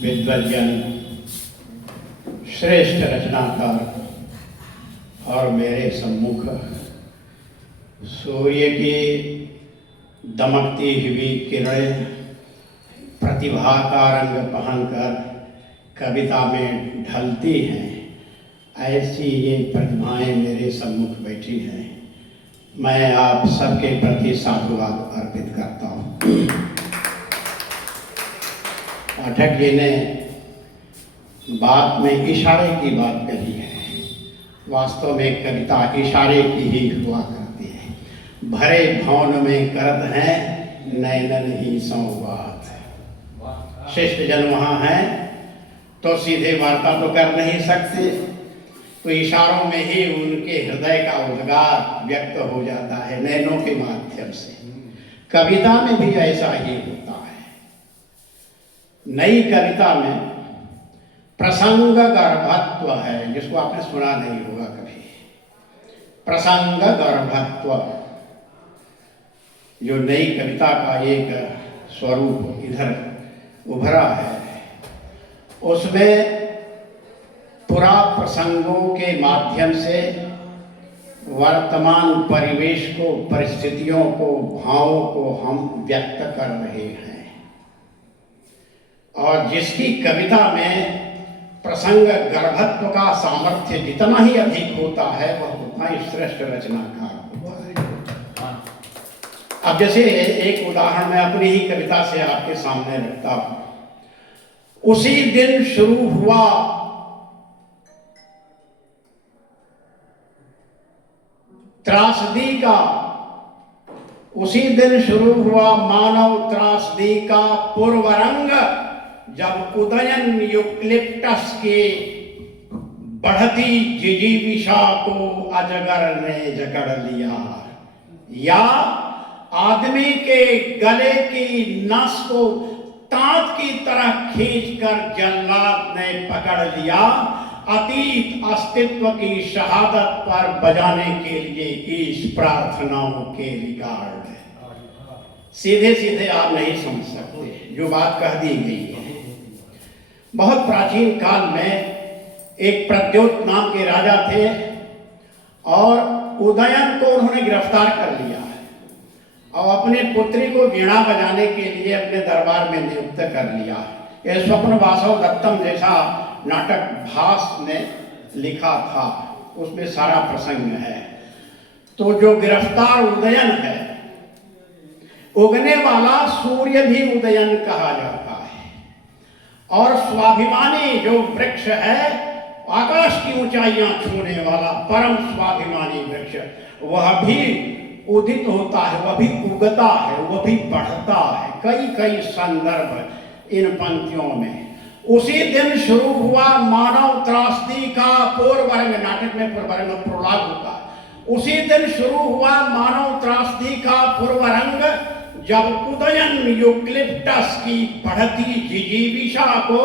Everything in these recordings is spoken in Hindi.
विद्वजन, श्रेष्ठ रचनाकार और मेरे सम्मुख सूर्य की दमकती हुई किरणें प्रतिभा का रंग पहनकर कविता में ढलती हैं, ऐसी ये प्रतिभाएं मेरे सम्मुख बैठी हैं। मैं आप सबके प्रति साधुवाद अर्पित करता हूँ। पाठक जी ने बात में इशारे की बात कही है। वास्तव में कविता इशारे की ही हुआ करती है। भरे भवन में करत हैं नैनन ही संवाद। शिष्ट जन वहाँ हैं तो सीधे वार्ता तो कर नहीं सकते, तो इशारों में ही उनके हृदय का उद्गार व्यक्त हो जाता है नैनों के माध्यम से। कविता में भी ऐसा ही होता है। नई कविता में प्रसंग गर्भत्व है, जिसको आपने सुना नहीं होगा कभी। प्रसंग गर्भत्व जो नई कविता का एक स्वरूप इधर उभरा है, उसमें पुरा प्रसंगों के माध्यम से वर्तमान परिवेश को, परिस्थितियों को, भावों को हम व्यक्त कर रहे हैं। और जिसकी कविता में प्रसंग गर्भत्व का सामर्थ्य जितना ही अधिक होता है, वह उतना ही श्रेष्ठ रचनाकार होता है। अब जैसे एक उदाहरण मैं अपनी ही कविता से आपके सामने रखता हूं। उसी दिन शुरू हुआ त्रासदी का, उसी दिन शुरू हुआ मानव त्रासदी का पूर्वरंग, जब उदयन यूक्लिप्टस के बढ़ती जिजीविषा को अजगर ने जकड़ लिया, या आदमी के गले की नस को तांत की तरह खींचकर जल्लाद ने पकड़ लिया, अतीत अस्तित्व की शहादत पर बजाने के लिए इस प्रार्थनाओं के रिकॉर्ड। सीधे सीधे आप नहीं समझ सकते जो बात कह दी गई है। बहुत प्राचीन काल में एक प्रद्योत नाम के राजा थे और उदयन को उन्होंने गिरफ्तार कर लिया और अपने पुत्री को वीणा बजाने के लिए अपने दरबार में नियुक्त कर लिया। यह स्वप्न वासव दत्तम जैसा नाटक भास ने लिखा था, उसमें सारा प्रसंग है। तो जो गिरफ्तार उदयन है, उगने वाला सूर्य भी उदयन कहा जाता है, और स्वाभिमानी जो वृक्ष है, आकाश की ऊंचाइयां छूने वाला परम स्वाभिमानी वृक्ष, वह भी उदित होता है, वह भी उगता है, वह भी बढ़ता है। कई कई संदर्भ इन पंक्तियों में। उसी दिन शुरू हुआ मानव त्रासदी का पूर्वरंग, नाटक में पूर्वरंग प्रोलाग होता है। उसी दिन शुरू हुआ मानव त्रासदी का पूर्वरंग, जब उदयन यूक्लिप्टस की बढ़ती जिजीविषा को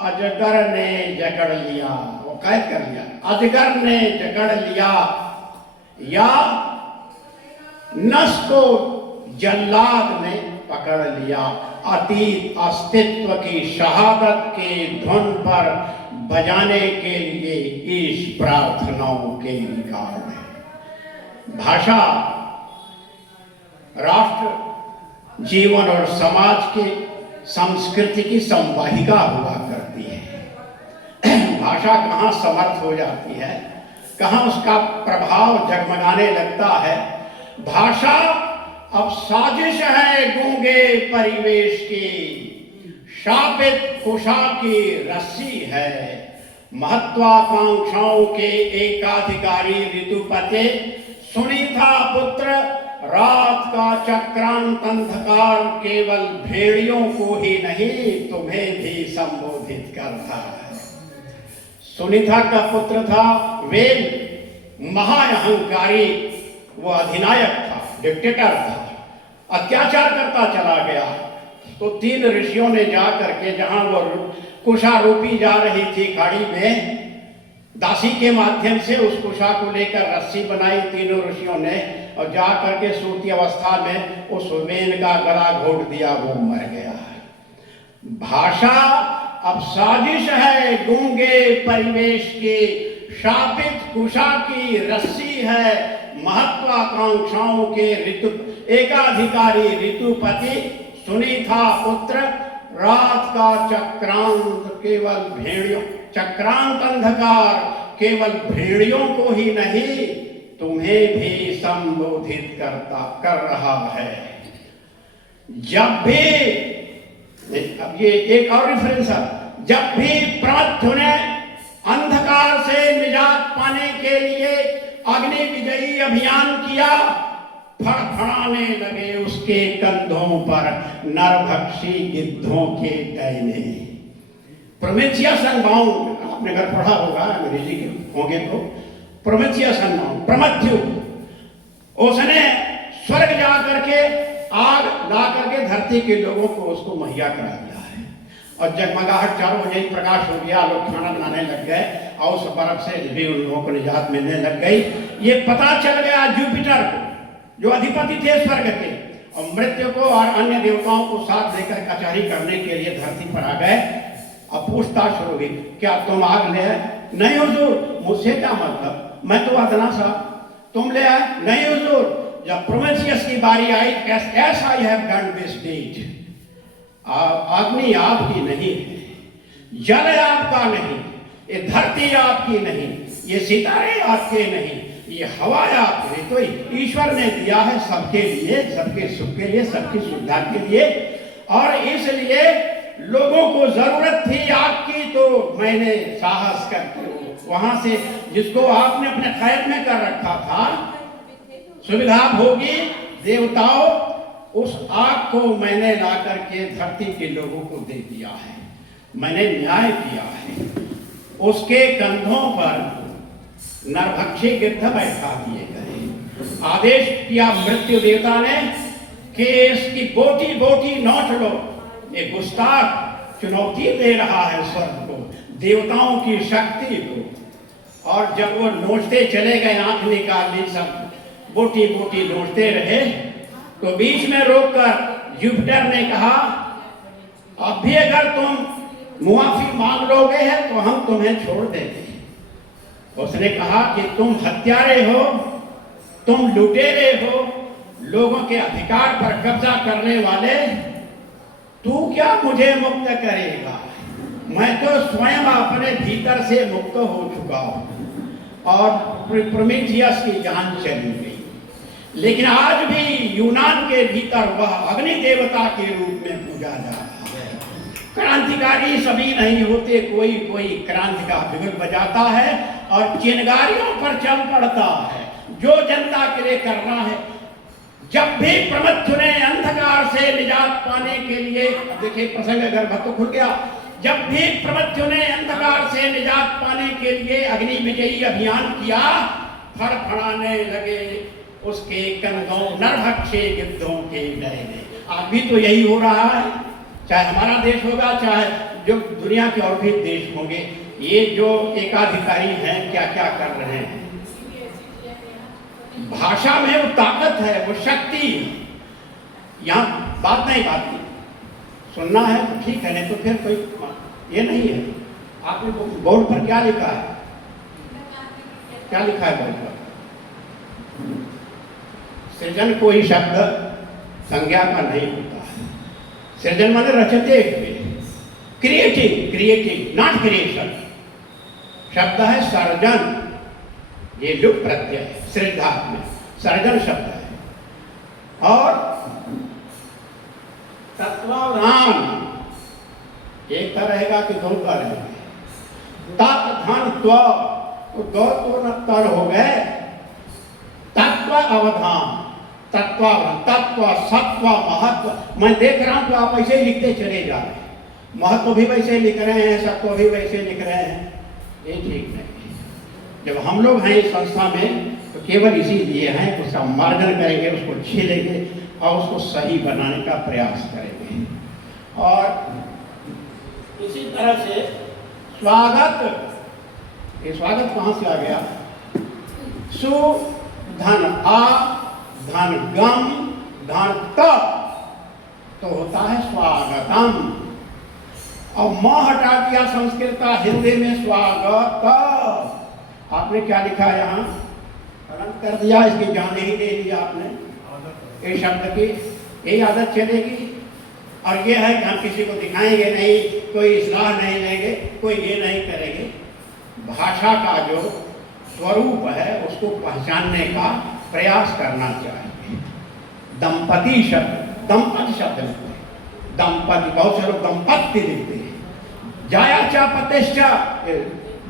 अजगर ने जकड़ लिया, वो कैद कर लिया, अजगर ने जकड़ लिया, या नस को जल्लाद ने पकड़ लिया, अतीत अस्तित्व की शहादत के धुन पर बजाने के लिए इस प्रार्थनाओं के रिकॉर्ड है। भाषा राष्ट्र, जीवन और समाज के संस्कृति की संवाहिका हुआ करती है। भाषा कहाँ समर्थ हो जाती है, कहाँ उसका प्रभाव जगमगाने लगता है। भाषा अब साजिश है गूंगे परिवेश की, शापित कुशा की रस्सी है, महत्वाकांक्षाओं के एकाधिकारी ऋतुपते, सुनीता पुत्र रात का चक्रांत अंधकार केवल भेड़ियों को ही नहीं तुम्हें भी संबोधित करता है। सुनीता का पुत्र था वेद, महाअहंकारी, वो अधिनायक था, डिक्टेटर था, अत्याचार करता चला गया। तो 3 ऋषियों ने जा करके, जहां वो कुशा रोपी जा रही थी खाड़ी में, दासी के माध्यम से उस कुशा को लेकर रस्सी बनाई तीनों ऋषियों ने, और जा करके सूती अवस्था में उस वेन का गला घोट दिया, वो मर गया। भाषा अब साजिश है गूंगे परिवेश की, शापित कुशा की रस्सी है महत्वाकांक्षाओं के ऋतु एकाधिकारी ऋतुपति। सुनी था पुत्र रात का चक्रांत केवल भेड़ियों, चक्रांत अंधकार केवल भेड़ियों को ही नहीं तुम्हें भी संबोधित कर रहा है। जब भी, अब ये एक और रेफरेंस है, जब भी प्रमथु ने अंधकार से निजात पाने के लिए अग्नि विजयी अभियान किया, फड़फड़ाने लगे उसके कंधों पर नरभक्षी गिद्धों के डैने। प्रोमेथियस अनबाउंड, आपने अगर पढ़ा होगा अंग्रेजी के होंगे तो, प्रोमेथियस अनबाउंड, प्रमथु उसने स्वर्ग जा करके आग ला करके धरती के लोगों को उसको मुहैया करा दिया है, और जगमगाहट चारों वजह प्रकाश हो गया, लोग खाना बनाने लग गए और उस बर्फ से भी उन लोगों को निजात मिलने लग गई। ये पता चल गया जुपिटर को, जो अधिपति थे स्वर्ग के, और मृत्यु को और अन्य देवताओं को साथ लेकर कचहरी करने के लिए धरती पर आ गए। अब पूछताछ शुरू हुई, क्या तुम आग ले आए? नहीं हुजूर, मुझसे क्या मतलब, मैं तो अदना सा। तुम ले आए? नहीं हुजूर। जब प्रोमेथियस की बारी आई, as I have done this deed, अग्नि आपकी नहीं है, जल आपका नहीं, ये धरती आपकी नहीं, ये सितारे आपके नहीं, ये हवा आपकी नहीं, तो ईश्वर ने दिया है सबके लिए, सबके सुख के लिए, सबकी सुविधा के लिए, और इसलिए लोगों को जरूरत थी आपकी, तो मैंने साहस करके वहां से जिसको आपने अपने खैर में कर रखा था, सुविधा भोगी देवताओं, उस आग को मैंने ला करके धरती के लोगों को दे दिया है, मैंने न्याय किया है। उसके कंधों पर नरभक्षी गिद्ध बैठा दिए गए। आदेश किया मृत्यु देवता ने कि इसकी बोटी बोटी नोच लो। ये गुस्ताख चुनौती दे रहा है स्वर्ग को, देवताओं की शक्ति को, और जब वो नोचते चले गए, आंख निकाल ली, सब बोटी बोटी नोचते रहे, तो बीच में रोककर जुपिटर ने कहा, अब भी अगर तुम मुआफी मांग लोगे है तो हम तुम्हें छोड़ देंगे। उसने कहा कि तुम हत्यारे हो, तुम लुटेरे हो, लोगों के अधिकार पर कब्जा करने वाले, तू क्या मुझे मुक्त करेगा? मैं तो स्वयं अपने भीतर से मुक्त हो चुका हूं। और प्रोमेथियस की जान चली गई। लेकिन आज भी यूनान के भीतर वह अग्नि देवता के रूप में पूजा जा रहा है। क्रांतिकारी सभी नहीं होते, कोई कोई क्रांति का बिगुल बजाता है और चिनगारियों पर चल पड़ता है, जो जनता के लिए करना है। जब भी प्रमथु ने अंधकार से निजात पाने के लिए, देखिए प्रसंग अगर तो खुल गया, जब भी प्रमथु ने अंधकार से निजात पाने के लिए अग्नि विजयी अभियान किया, फड़फड़ाने लगे उसके कंधों नरभक्षी गिद्धों के डैने। आज भी तो यही हो रहा है, चाहे हमारा देश होगा, चाहे जो दुनिया के और भी देश होंगे। ये जो एकाधिकारी हैं क्या क्या कर रहे हैं। भाषा में वो ताकत है, वो शक्ति। यहाँ बात नहीं, बात नहीं सुनना है तो ठीक है, नहीं तो फिर कोई ये नहीं है। आपने बोर्ड पर क्या लिखा है, क्या लिखा है बोर्ड पर? सृजन कोई शब्द संज्ञा का नहीं होता है। सृजन माने रचते हुए, क्रिएटिंग, क्रिएटिंग नॉट क्रिएशन। शब्द है सर्जन, ये लुक प्रत्यय है, सृजधात् में सर्जन शब्द है। और तत्वावधान एक का रहेगा कि दो का रहेगा। तत् धन त्व, तो दो तो न तर हो गए। तत्व अवधान, तत्वावधान, तत्व सत्व महत्व। मैं देख रहा हूं तो आप वैसे ही लिखते चले जा रहे हैं, महत्व भी वैसे लिख रहे हैं, सत्व भी वैसे लिख रहे हैं, ये ठीक नहीं। जब हम लोग हैं इस संस्था में तो केवल इसीलिए हैं, उसका मार्जन करेंगे, उसको छीलेंगे और उसको सही बनाने का प्रयास करेंगे। और इसी तरह से स्वागत, ये स्वागत कहाँ से आ गया? सुधन, आ धन गम, धन त, तो होता है स्वागतम। और म हटा दिया संस्कृत का, हिंदी में स्वागत। आपने क्या लिखा है यहाँ? हलन कर दिया, इसकी जान ही दे दी आपने इस शब्द की। यही आदत चलेगी। और ये है कि हम किसी को दिखाएंगे नहीं, कोई सलाह नहीं लेंगे, कोई ये नहीं करेंगे। भाषा का जो स्वरूप है उसको पहचानने का प्रयास करना चाहिए। दंपति शब्द, दंपति शब्द लिखते हैं, दंपति, बहुत से लोग दंपत्ति लिखते हैं। जाया चा पतिश्चा,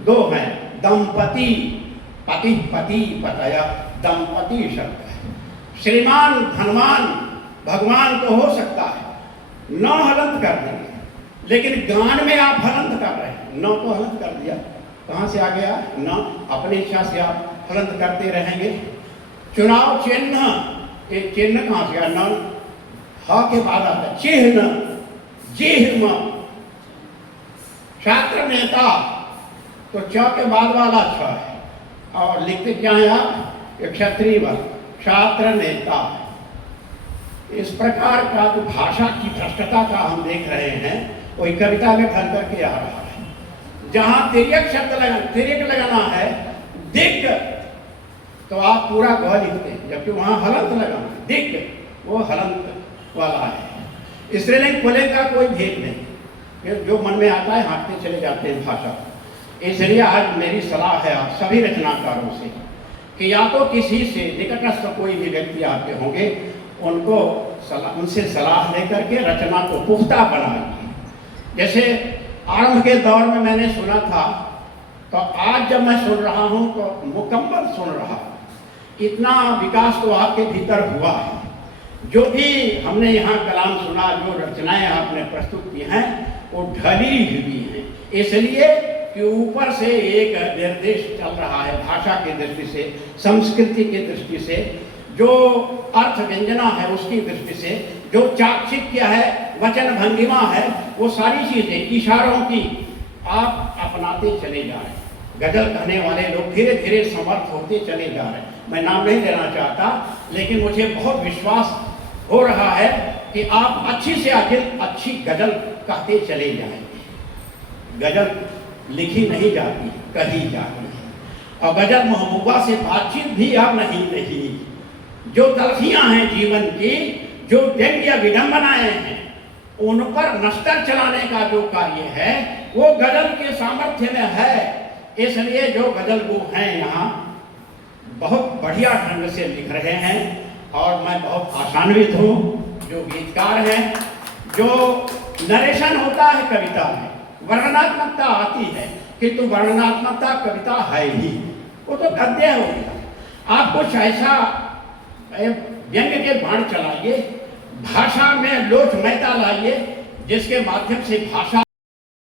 दो हैं, दंपति, पति पति पतया, दंपति शब्द है। श्रीमान, धनवान, भगवान तो हो सकता है, न हलंत कर देंगे, लेकिन गान में आप हलंत कर रहे हैं, न तो हलंत कर दिया, कहाँ से आ गया? न, अपनी इच्छा से आप हलंत करते रहेंगे। चुनाव चिन्ह, ये चिन्ह कहाँ से आया? न, ह के बाद आता है चिन्ह, जिह्म। छात्र नेता, तो च के बाद वाला छ है, और लिखते क्या है आप? क्षत्रिय वर्ग, छात्र नेता। इस प्रकार का जो भाषा की भ्रष्टता का हम देख रहे हैं, वही कविता में ढल करके आ रहा है। जहां तिर्यक शब्द तिर्यक लगाना है, दिग, तो आप पूरा ग लिखते हैं, जबकि वहां हलंत लगाना है, दिग, वो हलंत वाला है। स्त्रीलिंग पुल्लिंग का कोई भेद नहीं, जो मन में आता है हाँकते चले जाते हैं भाषा। इसलिए आज मेरी सलाह है आप सभी रचनाकारों से कि या तो किसी से निकटस्थ कोई भी व्यक्ति आते होंगे, उनको उनसे सलाह लेकर के रचना को पुख्ता बनाइए। जैसे आरंभ के दौर में मैंने सुना था, तो आज जब मैं सुन रहा हूँ तो मुकम्मल सुन रहा। इतना विकास तो आपके भीतर हुआ है। जो भी हमने यहाँ कलाम सुना, जो रचनाएं आपने प्रस्तुत की हैं, वो ढली हुई हैं, इसलिए कि ऊपर से एक निर्देश चल रहा है भाषा की दृष्टि से, संस्कृति की दृष्टि से, जो अर्थ व्यंजना है उसकी दृष्टि से, जो चाक्षिक्य है, वचन भंगिमा है, वो सारी चीजें इशारों की आप अपनाते चले जा रहे हैं। गजल कहने वाले लोग धीरे धीरे समर्थ होते चले जा रहे हैं। मैं नाम नहीं लेना चाहता, लेकिन मुझे बहुत विश्वास हो रहा है कि आप अच्छी से अच्छी गजल कहते चले जाएंगे। गजल लिखी नहीं जाती, कही जाती है। और गजल महबूबा से बातचीत भी अब नहीं रही। जो तलखियां हैं जीवन की, जो व्यंग्य विडंबनाएं हैं, उन पर नस्तर चलाने का जो कार्य है, वो गजल के सामर्थ्य में है। इसलिए जो गजल वो हैं यहाँ बहुत बढ़िया ढंग से लिख रहे हैं, और मैं बहुत आशान्वित हूँ। जो गीतकार हैं, जो नरेशन होता है कविता में, वर्णनात्मकता आती है, किंतु वर्णनात्मकता कविता है ही, वो तो गद्य हो गया। आप कुछ ऐसा व्यंग के बाण चलाइए, भाषा में लोचमयता लाइए, जिसके माध्यम से भाषा